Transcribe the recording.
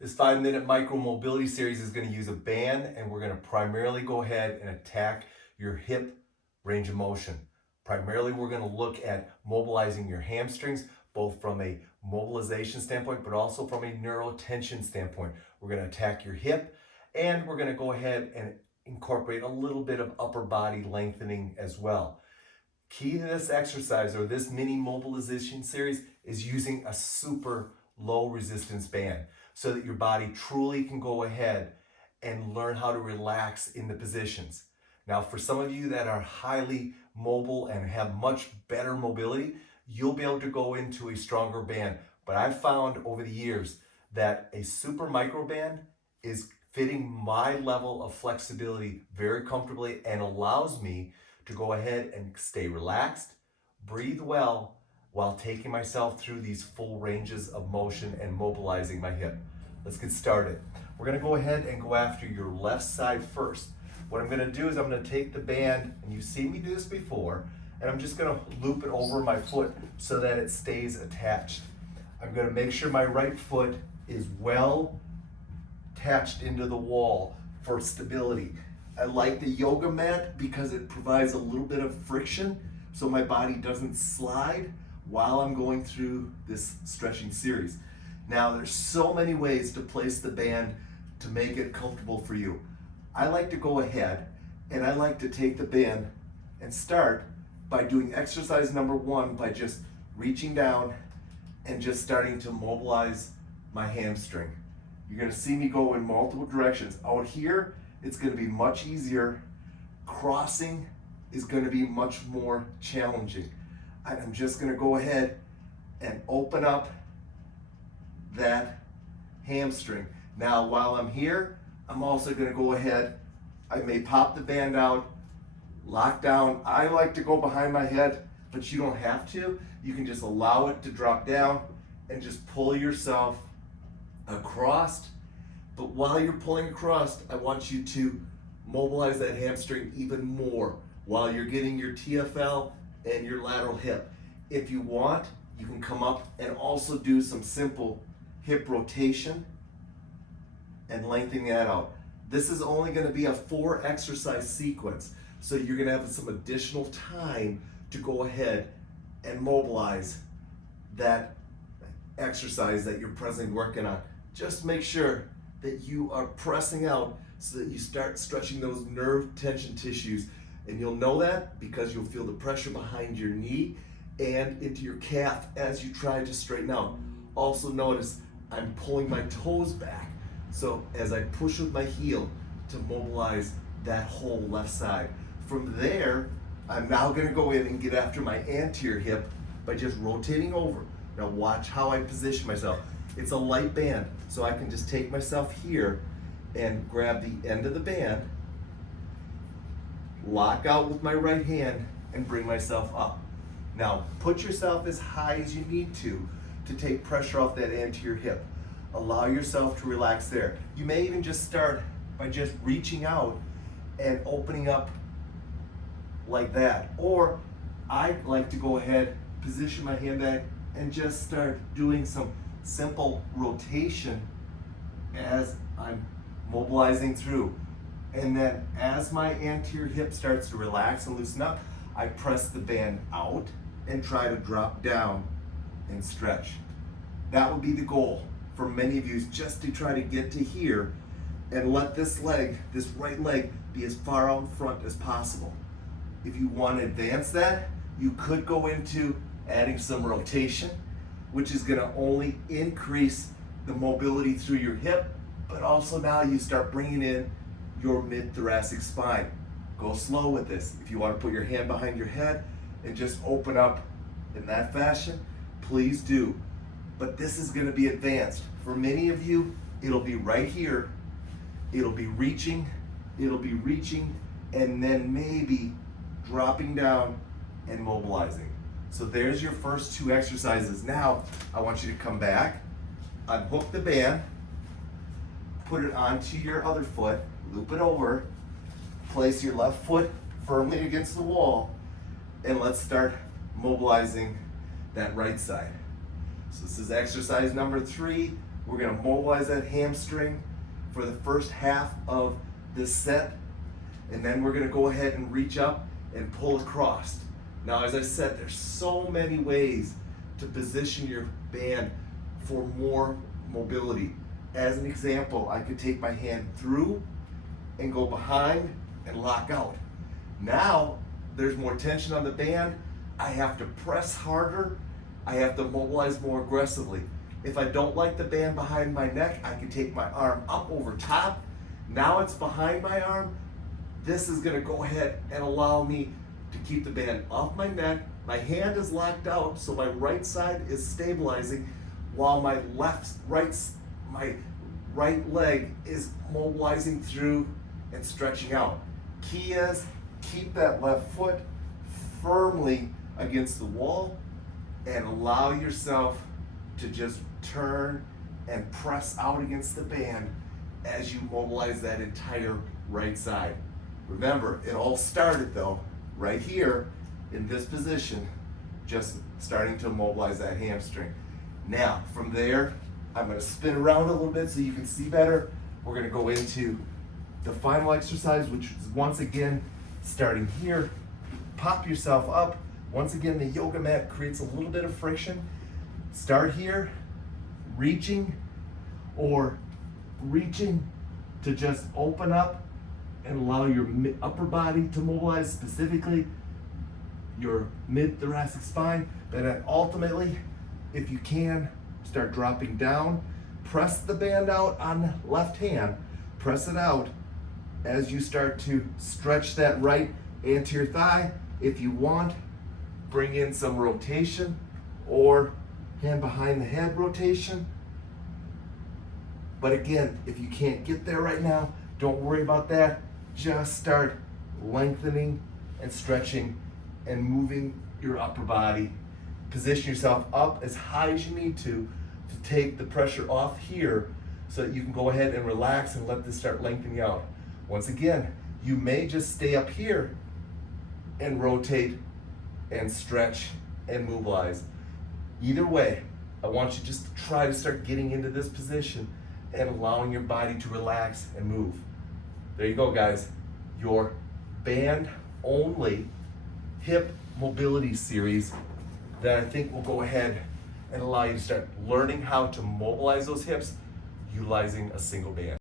This 5-minute micro mobility series is going to use a band, and we're going to primarily go ahead and attack your hip range of motion. Primarily, we're going to look at mobilizing your hamstrings, both from a mobilization standpoint, but also from a neurotension standpoint. We're going to attack your hip, and we're going to go ahead and incorporate a little bit of upper body lengthening as well. Key to this exercise or this mini mobilization series is using a super low resistance band so that your body truly can go ahead and learn how to relax in the positions. Now, for some of you that are highly mobile and have much better mobility, you'll be able to go into a stronger band. But I've found over the years that a super micro band is fitting my level of flexibility very comfortably and allows me to go ahead and stay relaxed, breathe well, while taking myself through these full ranges of motion and mobilizing my hip. Let's get started. We're gonna go ahead and go after your left side first. What I'm gonna do is I'm gonna take the band, and you've seen me do this before, and I'm just gonna loop it over my foot so that it stays attached. I'm gonna make sure my right foot is well attached into the wall for stability. I like the yoga mat because it provides a little bit of friction so my body doesn't slide while I'm going through this stretching series. Now, there's so many ways to place the band to make it comfortable for you. I like to go ahead and I like to take the band and start by doing exercise number 1 by just reaching down and just starting to mobilize my hamstring. You're gonna see me go in multiple directions. Out here, it's gonna be much easier. Crossing is gonna be much more challenging. I'm just gonna go ahead and open up that hamstring. Now, while I'm here, I'm also gonna go ahead, I may pop the band out, lock down. I like to go behind my head, but you don't have to. You can just allow it to drop down and just pull yourself across. But while you're pulling across, I want you to mobilize that hamstring even more while you're getting your TFL and your lateral hip. If you want, you can come up and also do some simple hip rotation and lengthening that out. This is only going to be a 4 exercise sequence, so you're going to have some additional time to go ahead and mobilize that exercise that you're presently working on. Just make sure that you are pressing out so that you start stretching those nerve tension tissues. And you'll know that because you'll feel the pressure behind your knee and into your calf as you try to straighten out. Also notice I'm pulling my toes back. So as I push with my heel to mobilize that whole left side. From there, I'm now gonna go in and get after my anterior hip by just rotating over. Now watch how I position myself. It's a light band, so I can just take myself here and grab the end of the band, lock out with my right hand, and bring myself up. Now, put yourself as high as you need to take pressure off that anterior hip. Allow yourself to relax there. You may even just start by just reaching out and opening up like that. Or I like to go ahead, position my hand back, and just start doing some simple rotation as I'm mobilizing through. And then as my anterior hip starts to relax and loosen up, I press the band out and try to drop down and stretch. That would be the goal for many of you, is just to try to get to here and let this leg, this right leg, be as far out in front as possible. If you want to advance that, you could go into adding some rotation, which is going to only increase the mobility through your hip, but also now you start bringing in your mid-thoracic spine. Go slow with this. If you want to put your hand behind your head and just open up in that fashion, please do. But this is going to be advanced. For many of you, it'll be right here. It'll be reaching, and then maybe dropping down and mobilizing. So there's your first 2 exercises. Now, I want you to come back, unhook the band, put it onto your other foot, loop it over, place your left foot firmly against the wall, and let's start mobilizing that right side. So this is exercise number 3 We're gonna mobilize that hamstring for the first half of this set, and then we're gonna go ahead and reach up and pull across. Now, as I said, there's so many ways to position your band for more mobility. As an example, I could take my hand through and go behind and lock out. Now, there's more tension on the band. I have to press harder. I have to mobilize more aggressively. If I don't like the band behind my neck, I can take my arm up over top. Now it's behind my arm. This is gonna go ahead and allow me to keep the band off my neck. My hand is locked out, so my right side is stabilizing while my right leg is mobilizing through and stretching out. Key is keep that left foot firmly against the wall and allow yourself to just turn and press out against the band as you mobilize that entire right side. Remember, it all started though right here in this position, just starting to mobilize that hamstring. Now, from there, I'm gonna spin around a little bit so you can see better. We're gonna go into the final exercise, which is once again, starting here, pop yourself up. Once again, the yoga mat creates a little bit of friction. Start here, reaching to just open up and allow your upper body to mobilize, specifically your mid-thoracic spine. Then ultimately, if you can, start dropping down. Press the band out on the left hand. Press it out as you start to stretch that right anterior thigh. If you want, bring in some rotation or hand behind the head rotation. But again, if you can't get there right now, don't worry about that. Just start lengthening and stretching and moving your upper body. Position yourself up as high as you need to take the pressure off here so that you can go ahead and relax and let this start lengthening out. Once again, you may just stay up here and rotate and stretch and mobilize. Either way, I want you just to try to start getting into this position and allowing your body to relax and move. There you go, guys. Your band-only hip mobility series that I think will go ahead and allow you to start learning how to mobilize those hips utilizing a single band.